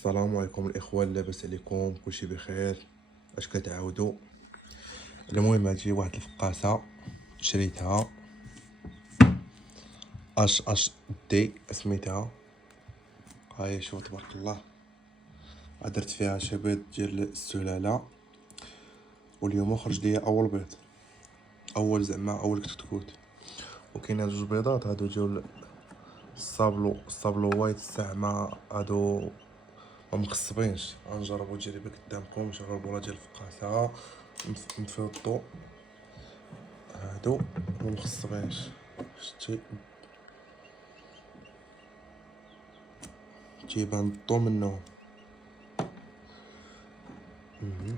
السلام عليكم الاخوان، لاباس عليكم؟ كلشي بخير؟ اش كتعاودوا؟ المهم هادشي واحد الفقاصه شريتها اش دي سميتها. هاي شوف تبارك الله، درت فيها شي بيض ديال السلاله، واليوم خرج ليا اول بيض، اول كتكوت. وكاين جوج بيضات هادو ديال الصابلو وايت الساعه هادو ما مخصبينش. غنجربو التجربه قدامكم، نشغل البوله ديال الفقاصه نطفيو الضو. هادو ما مخصبينش، شتي تيبان الضو منهم.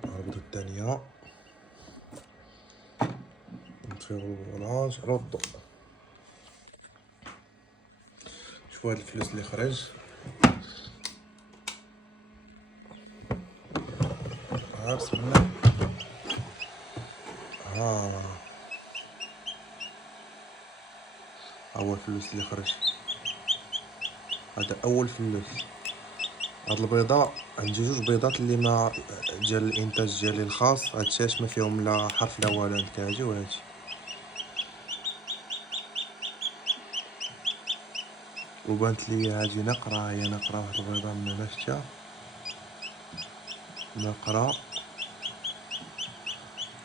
نعرضو الثانيه، نطفيو البوله، نشعلو الضو. شوفوا هاد الفلوس اللي خرج، بسم الله. ها هو الفلوس اللي خرج، هذا اول فلوس. هاد البيضه عندي جوج بيضات اللي ما ديال الانتاج ديالي الخاص، هادشي ما فيهم لا حرف لا والو. عندك هادي وهادي، وبانت لي هادي نقره. هي نقره، واحد البيضه من هنا شفتها نقره،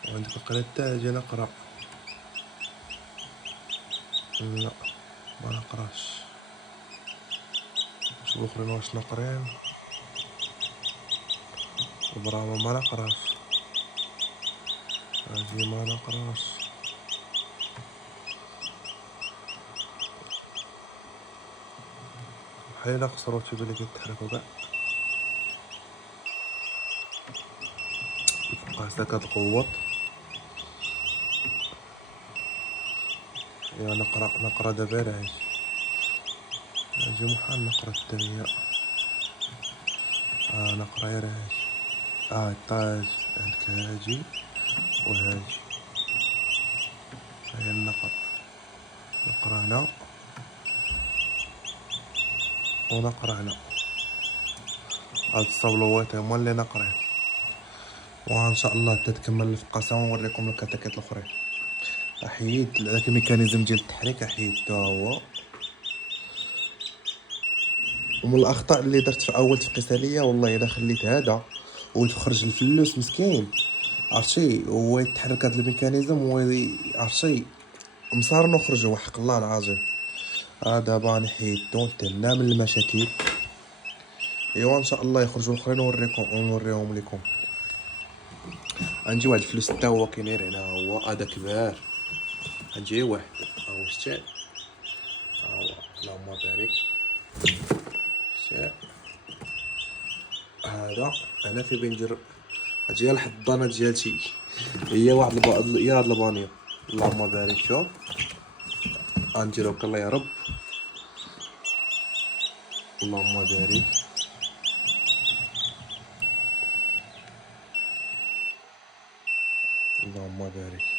وعندك القرا حتى هادي نقره. لا ما نقراش. شوف الاخرين واش نقرين. البراما ما نقراش، هادي ما نقراش. بحال قصرو تيبان لي كيتحركو كاع. الفقاصه كتغوط. يا نقرا دابا راه هادي محال نقرا الثانيه. نقرا غير هادي. طاج عندك هادي وهادي. هي النقر، نقرا هنا ونقرا هنا. هاد الصبلوات هما اللي نقرين، وان شاء الله حتى تكمل الفقاصه ونوريكم الكتاكيت الاخرين. حيد داك الميكانيزم ديال التحريك، حيدته هو. ومن الاخطاء اللي درت في اول تفقيسه ليا، والله الا خليت هذا وتخرج الفلوس مسكين، عرفتي هو يتحرك هذا الميكانيزم، هو عرفتي مصارن وخرج. وحق الله العظيم دابا راني حيدتو تهنا من المشاكل. ايوا ان شاء الله يخرجوا الاخرين ونوريهم لكم. عندي واحد الفلوس حتى هو كاين غير هنا، هو هذا كبار. عندي واحد هو شتي، هو اللهم بارك. شتي هذا انا في بندير، هادي هي الحضانه ديالتي. هي واحد هي هاد البانيو. اللهم بارك. شوف غنديرو الله يا رب. اللهم بارك. اللهم بارك.